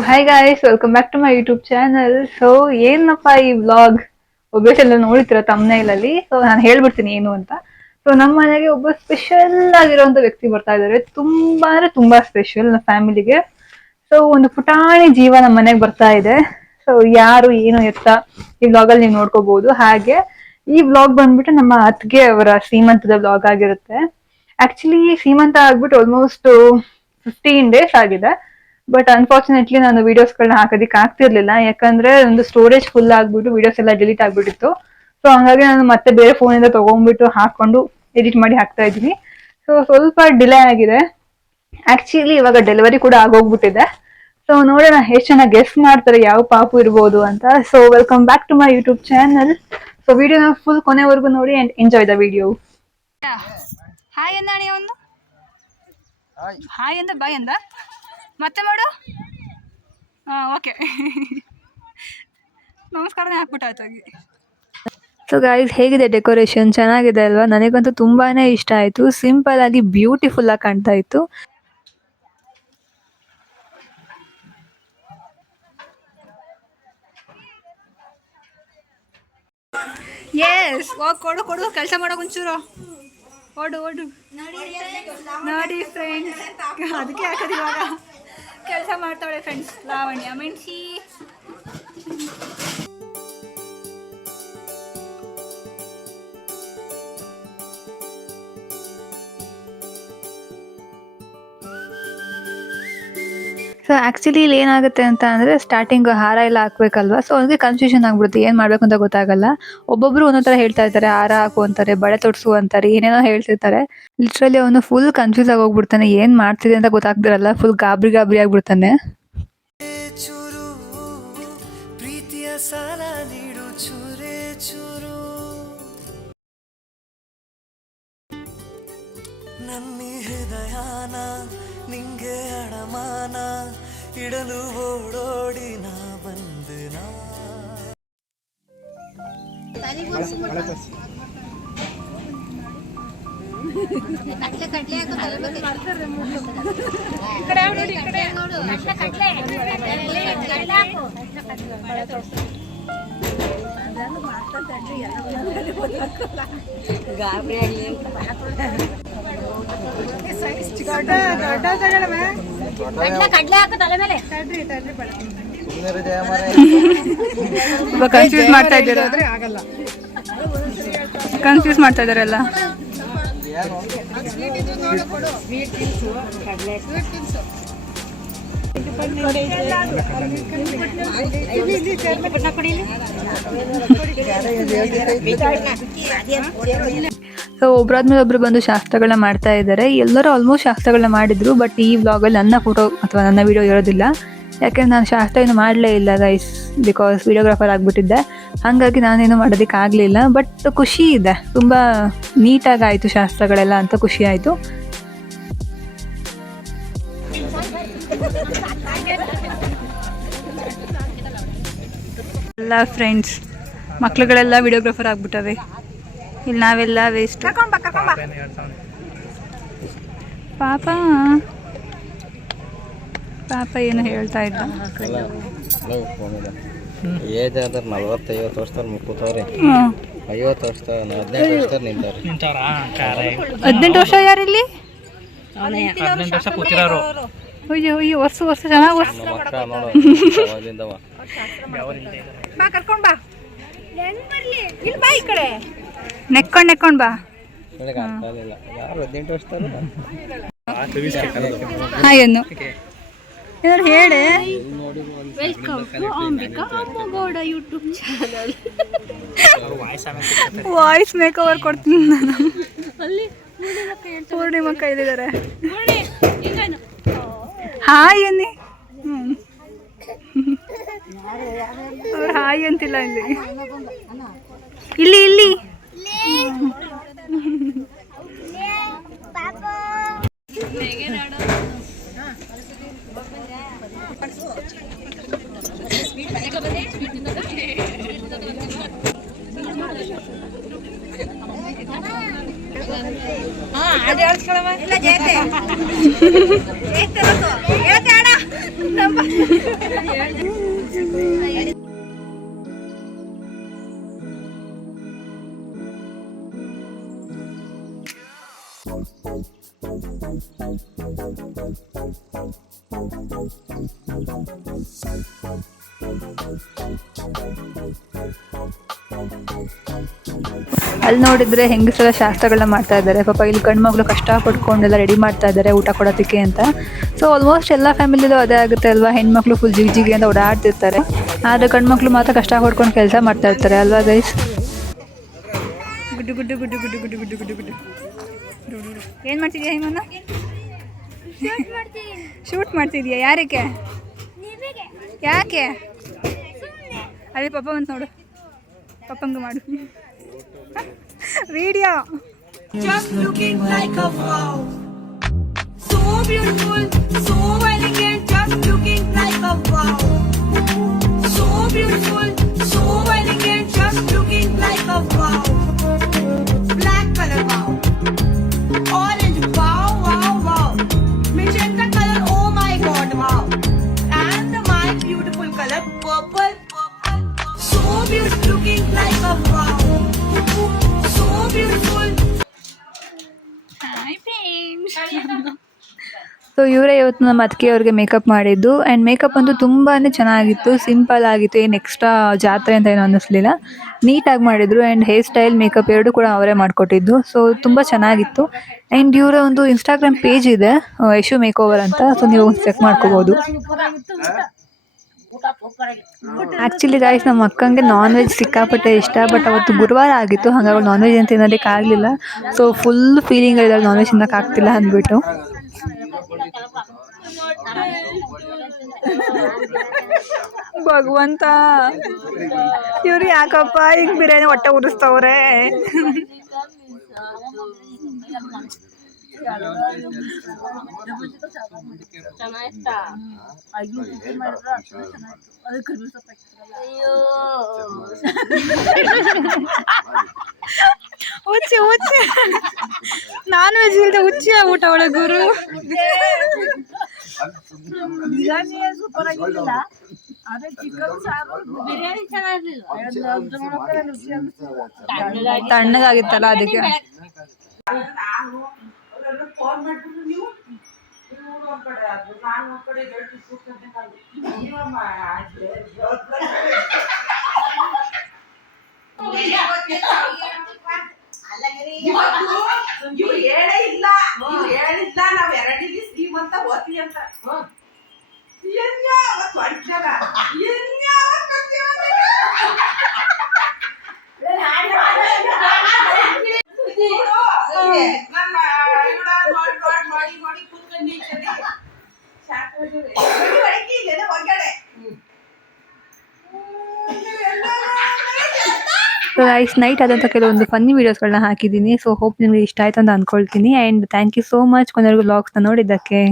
Hi guys, welcome back to my YouTube channel. So ಏನಪ್ಪ ಈ vlog ಒಬ್ಬೆಲ್ಲ ನೋಡ್ತೀರ ತಮ್ನೈಲಲ್ಲಿ. So ನಾನು ಹೇಳ್ಬಿಡ್ತೀನಿ ಏನು ಅಂತ. ಸೊ ನಮ್ಮ ಮನೆಗೆ ಒಬ್ಬ ಸ್ಪೆಷಲ್ ಆಗಿರುವಂತ ವ್ಯಕ್ತಿ ಬರ್ತಾ ಇದ್ದಾರೆ. ತುಂಬಾ ಅಂದ್ರೆ ತುಂಬಾ ಸ್ಪೆಷಲ್ ನಮ್ಮ ಫ್ಯಾಮಿಲಿಗೆ. ಸೊ ಒಂದು ಪುಟಾಣಿ ಜೀವ ನಮ್ಮ ಮನೆಗೆ ಬರ್ತಾ ಇದೆ. ಸೊ ಯಾರು ಏನು ಎತ್ತ ಈ ವ್ಲಾಗ್ ಅಲ್ಲಿ ನೀವು ನೋಡ್ಕೋಬಹುದು. ಹಾಗೆ ಈ ವ್ಲಾಗ್ ಬಂದ್ಬಿಟ್ಟು ನಮ್ಮ ಅತ್ಗೆ ಅವರ ಸೀಮಂತದ ವ್ಲಾಗ್ ಆಗಿರುತ್ತೆ. ಆಕ್ಚುಲಿ ಸೀಮಂತ ಆಗ್ಬಿಟ್ಟು ಆಲ್ಮೋಸ್ಟ್ 15 days ಆಗಿದೆ. ಬಟ್ ಅನ್ಫಾರ್ಚುನೇಟ್ಲಿ ನಾನು ವಿಡಿಯೋಸ್ಗಳನ್ನ ಹಾಕೋದಿಕ್ಕೆ ಆಗ್ತಿರ್ಲಿಲ್ಲ, ಯಾಕಂದ್ರೆ ಒಂದು ಸ್ಟೋರೇಜ್ ಫುಲ್ ಆಗ್ಬಿಟ್ಟು ವಿಡಿಯೋಸ್ ಎಲ್ಲ ಡಿಲೀಟ್ ಆಗ್ಬಿಟ್ಟಿತ್ತು. ಸೊ ಹಂಗಾಗಿ ನಾನು ಮತ್ತೆ ಬೇರೆ ಫೋನಿಂದ ತಗೊಂಡ್ಬಿಟ್ಟು ಹಾಕೊಂಡು ಎಡಿಟ್ ಮಾಡಿ ಹಾಕ್ತಾ ಇದ್ದೀನಿ. ಸೊ ಸ್ವಲ್ಪ ಡಿಲೇ ಆಗಿದೆ. ಆಕ್ಚುಲಿ ಇವಾಗ ಡೆಲಿವರಿ ಕೂಡ ಆಗೋಗ್ಬಿಟ್ಟಿದೆ. ಸೊ ನೋಡೋಣ ಎಷ್ಟು ಚೆನ್ನಾಗಿ ಗೆಸ್ ಮಾಡ್ತಾರೆ ಯಾವ ಪಾಪು ಇರ್ಬೋದು ಅಂತ. So welcome back to my YouTube channel. So ವಿಡಿಯೋನ ಫುಲ್ ಕೊನೆವರೆಗೂ ನೋಡಿ and enjoy the video. Hi ಅಂದ ಅಣ್ಣ, ಒಂದು ಹಾಯ್ ಅಂದ ಬಾಯ್ ಅಂದ ಮತ್ತೆ ಮಾಡು. ಓಕೆ, ನಮಸ್ಕಾರನೇ ಹಾಕ್ಬಿಟ್ಟಾಯ್ತು. ಸೊ ಗೈಸ್, ಹೇಗಿದೆ ಡೆಕೋರೇಷನ್? ಚೆನ್ನಾಗಿದೆ ಅಲ್ವಾ? ನನಗಂತೂ ತುಂಬಾನೇ ಇಷ್ಟ ಆಯ್ತು. ಸಿಂಪಲ್ ಆಗಿ ಬ್ಯೂಟಿಫುಲ್ ಆಗಿ ಕಾಣ್ತಾ ಇತ್ತು. ಎಸ್, ಕೊಡು ಕೊಡು, ಕೆಲಸ ಮಾಡೋಕೆ ಒಂಚೂರು ಓಡು ಓಡು. ನೋಡಿ ಫ್ರೆಂಡ್ಸ್, ಅದಕ್ಕೆ ಹಾಕೋದು ಇವಾಗ ಕೆಲಸ ಮಾಡ್ತಾಳೆ ಫ್ರೆಂಡ್ಸ್ ಲಾವಣ್ಯ ಮೆಣಸಿ. ಸೊ ಆಕ್ಚುಲಿ ಇಲ್ಲಿ ಏನಾಗುತ್ತೆ ಅಂತ ಅಂದ್ರೆ, ಸ್ಟಾರ್ಟಿಂಗ್ ಹಾರ ಎಲ್ಲ ಹಾಕ್ಬೇಕಲ್ವಾ. ಸೊ ಅವ್ರಿಗೆ ಕನ್ಫ್ಯೂಷನ್ ಆಗ್ಬಿಡುತ್ತೆ, ಏನ್ ಮಾಡ್ಬೇಕು ಅಂತ ಗೊತ್ತಾಗಲ್ಲ. ಒಬ್ಬೊಬ್ರು ಒಂದೊಂದ್ ತರ ಹೇಳ್ತಾ ಇರ್ತಾರೆ, ಹಾರ ಹಾಕು ಅಂತಾರೆ, ಬಳೆ ತೊಡ್ಸು ಅಂತಾರೆ, ಏನೇನೋ ಹೇಳ್ತಿರ್ತಾರೆ. ಲಿಟ್ರಲಿ ಅವನು ಫುಲ್ ಕನ್ಫ್ಯೂಸ್ ಆಗಿ ಹೋಗ್ಬಿಡ್ತಾನೆ, ಏನ್ ಮಾಡ್ತಿದೆ ಅಂತ ಗೊತ್ತಾಗ್ದಿರಲ್ಲ. ಫುಲ್ ಗಾಬರಿ ಗಾಬರಿ ಆಗ್ಬಿಡ್ತಾನೆ. ನಿಂಗೆ ಅಡಮಾನ ಇಡಲು ಓಡೋಡಿ ನಾ ಬಂದನ. ಕನ್ಫ್ಯೂಸ್ ಮಾಡ್ತಾ ಇದ್ದೀರಾ? ಕನ್ಫ್ಯೂಸ್ ಮಾಡ್ತಾ ಇದ್ದಾರಲ್ಲ. ಸೊ ಒಬ್ರಾದ್ಮೇಲೆ ಒಬ್ರು ಬಂದು ಶಾಸ್ತ್ರಗಳನ್ನ ಮಾಡ್ತಾ ಇದ್ದಾರೆ. ಎಲ್ಲರೂ ಆಲ್ಮೋಸ್ಟ್ ಶಾಸ್ತ್ರಗಳನ್ನ ಮಾಡಿದ್ರು. ಬಟ್ ಈ ವ್ಲಾಗಲ್ಲಿ ನನ್ನ ಫೋಟೋ ಅಥವಾ ನನ್ನ ವಿಡಿಯೋ ಇರೋದಿಲ್ಲ, ಯಾಕೆಂದ್ರೆ ನಾನು ಶಾಸ್ತ್ರ ಏನು ಮಾಡಲೇ ಇಲ್ಲ ಗೈಸ್, ಬಿಕಾಸ್ ವಿಡಿಯೋಗ್ರಾಫರ್ ಆಗಿಬಿಟ್ಟಿದ್ದೆ. ಹಾಗಾಗಿ ನಾನೇನು ಮಾಡೋದಕ್ಕೆ ಆಗಲಿಲ್ಲ. ಬಟ್ ಖುಷಿ ಇದೆ, ತುಂಬ ನೀಟಾಗಿ ಆಯಿತು ಶಾಸ್ತ್ರಗಳೆಲ್ಲ ಅಂತ ಖುಷಿ ಆಯಿತು. ಎಲ್ಲ ಫ್ರೆಂಡ್ಸ್ ಮಕ್ಳುಗಳೆಲ್ಲ ವಿಡಿಯೋಗ್ರಾಫರ್ ಆಗ್ಬಿಟ್ಟವೆ. ಇಲ್ಲಿ ನಾವೆಲ್ಲ ವೇಸ್ಟ್. ಪಾಪ ಪಾಪ ಏನು ಹೇಳ್ತಾ ಇದ್ದ. ಏಜ್ ಆದ್ರೆ 40-50 ವರ್ಷದಲ್ಲಿ ಮುಕ್ಕುತ್ತವ್ರಿ. 50 ವರ್ಷ 15 ವರ್ಷ ನಿಂತಾರ. 18 ವರ್ಷ ಯಾರಿಲ್ಲಿ? 18 ವರ್ಷ ಕೂತಿರೋರು. ಅಯ್ಯೋ ಅಯ್ಯೋ, ವರ್ಷ ವರ್ಷ ಚೆನ್ನಾಗಿ ವರ್ಷ ಬಾ, ಕರ್ಕೊಂಡ್ ಬಾ, ಇಲ್ಲಿ ಬಾ, ಈ ಕಡೆ ನೆಕ್ಕೊಂಡ್ ಬಾ. ಹಾಯ್ ಅನ್ನು ಏನಾದ್ರು ಹೇಳಿ. Welcome to Ambika Ammagowda YouTube channel. Voice make over ಕೊಡ್ತೀನಿ ನಾನು. ಪೂರ್ಣಿಮಾ ಕೈಲಿದ್ದಾರೆ. ಹಾಯ್ ಅನ್ನಿ. ಅವ್ರು ಹಾಯ್ ಅಂತಿಲ್ಲ ಇಲ್ಲಿ. ಇಲ್ಲಿ ಇಲ್ಲಿ ಅಲ್ಲಿ ನೋಡಿದ್ರೆ ಹೆಂಗಸರ ಶಾಸ್ತ್ರಗಳನ್ನ ಮಾಡ್ತಾ ಇದ್ದಾರೆ. ಪಾಪ ಇಲ್ಲಿ ಗಂಡು ಮಗಳು ಕಷ್ಟ ಪಡ್ಕೊಂಡೆಲ್ಲ ರೆಡಿ ಮಾಡ್ತಾ ಇದ್ದಾರೆ ಊಟ ಕೊಡೋದಕ್ಕೆ ಅಂತ. ಸೊ ಆಲ್ಮೋಸ್ಟ್ ಎಲ್ಲ ಫ್ಯಾಮಿಲಿಲೂ ಅದೇ ಆಗುತ್ತೆ ಅಲ್ವಾ, ಹೆಣ್ಮಕ್ಳು ಫುಲ್ ಜಿಗಿ ಅಂತ ಓಡಾಡ್ತಿರ್ತಾರೆ, ಆದರೆ ಗಂಡು ಮಕ್ಳು ಮಾತ್ರ ಕಷ್ಟ ಪಡ್ಕೊಂಡು ಕೆಲಸ ಮಾಡ್ತಾ ಇರ್ತಾರೆ ಅಲ್ವಾ ಗೈಸ್. ಗುಡ್ಡು ಗುಡ್ಡು ಗುಡ್ಡು ಗುಡ್ಡು ಗುಡ್ಡು ಗುಡ್ಡು ಗುಡ್ಡು ಗುಡ್ಡು ಏನು ಮಾಡ್ತಿದ್ಯಾ ಹಿಮನ? ಶೂಟ್ ಮಾಡ್ತಿದ್ಯಾ? ಯಾರಿಗೆ? ಯಾಕೆ? ಅದೇ ಪಾಪ ಅಂತ ನೋಡು, ಪಪ್ಪಂಗ ಮಾಡು video. Just looking like a wow. So beautiful, so elegant, just looking like a wow. So beautiful, so elegant, just looking like a wow. Black color, wow. Orange, wow, wow, wow. Magenta color, oh my god, wow. And my beautiful color, purple, purple. So beautiful, looking like a wow. So beautiful. Hi friends. So ಇವರೇ ಇವತ್ತು ನಮ್ಮ ಅತ್ತಿಗೆ ಅವ್ರಿಗೆ makeup ಮಾಡಿದ್ದು. And makeup ಅಂತೂ ತುಂಬಾ ಚೆನ್ನಾಗಿತ್ತು, simple ಆಗಿತ್ತು, ಏನು ಎಕ್ಸ್ಟ್ರಾ ಜಾತ್ರೆ ಅಂತ ಏನು ಅನ್ನಿಸ್ಲಿಲ್ಲ. ನೀಟಾಗಿ ಮಾಡಿದರು. ಆ್ಯಂಡ್ ಹೇರ್ ಸ್ಟೈಲ್ ಮೇಕಪ್ ಎರಡೂ ಕೂಡ ಅವರೇ ಮಾಡಿಕೊಟ್ಟಿದ್ದು. ಸೊ ತುಂಬ ಚೆನ್ನಾಗಿತ್ತು. ಆ್ಯಂಡ್ ಇವರ ಒಂದು ಇನ್ಸ್ಟಾಗ್ರಾಮ್ ಪೇಜ್ ಇದೆ, ಯಶು ಮೇಕ್ ಓವರ್ ಅಂತ. ಸೊ ನೀವು ಚೆಕ್ ಮಾಡ್ಕೋಬೋದು. ಆ್ಯಕ್ಚುಲಿ ಗೈಸ್, ನಮ್ಮ ಅಕ್ಕಂಗೆ ನಾನ್ ವೆಜ್ ಸಿಕ್ಕಾಪಟ್ಟೆ ಇಷ್ಟ. ಬಟ್ ಅವತ್ತು ಗುರುವಾರ ಆಗಿತ್ತು, ಹಾಗಾಗಿ ನಾನ್ ವೆಜ್ ಅಂತ ತಿನ್ನೋದಕ್ಕೆ ಆಗಲಿಲ್ಲ. ಸೊ ಫುಲ್ ಫೀಲಿಂಗ್ ಇದ್ದಾಳೆ ನಾನ್ ವೆಜ್ ತಿನ್ನೋಕ್ಕಾಗ್ತಿಲ್ಲ ಅಂದ್ಬಿಟ್ಟು. ಭಗವಂತ, ಇವ್ರು ಯಾಕಪ್ಪ ಈಗ ಬಿರಿಯಾನಿ ಹೊಟ್ಟೆ ಉರಿಸ್ತವ್ರೆ? ಹುಚ್ಚಿ ಹುಚ್ಚಿ, ನಾನ್ ವೆಜ್ ಇಲ್ದೆ ಹುಚ್ಚಿ ಆಗ್ಬಿಟ್ಟ ಅವಳ ಗುರು. ತಣ್ಣಗಾಗಿತ್ತಲ್ಲ ಅದಕ್ಕೆ. ಹೇಳಿಲ್ಲ ನಾವ್ ಎರಡಿಲಿ ಶ್ರೀಮಂತ ಓದ್ತಿ ಅಂತ. ಸೊ ಗೈಸ್, ನೈಟ್ ಆದಂಥ ಕೆಲವೊಂದು ಫನ್ನಿ ವೀಡಿಯೋಸ್ಗಳನ್ನ ಹಾಕಿದ್ದೀನಿ. ಸೊ ಹೋಪ್ ನಿಮಗೆ ಇಷ್ಟ ಆಯ್ತು ಅಂತ ಅಂದ್ಕೊಳ್ತೀನಿ. And thank you so much ಕೊನೆವರೆಗೂ ವ್ಲಾಗ್ಸ್ನ ನೋಡಿದ್ದಕ್ಕೆ.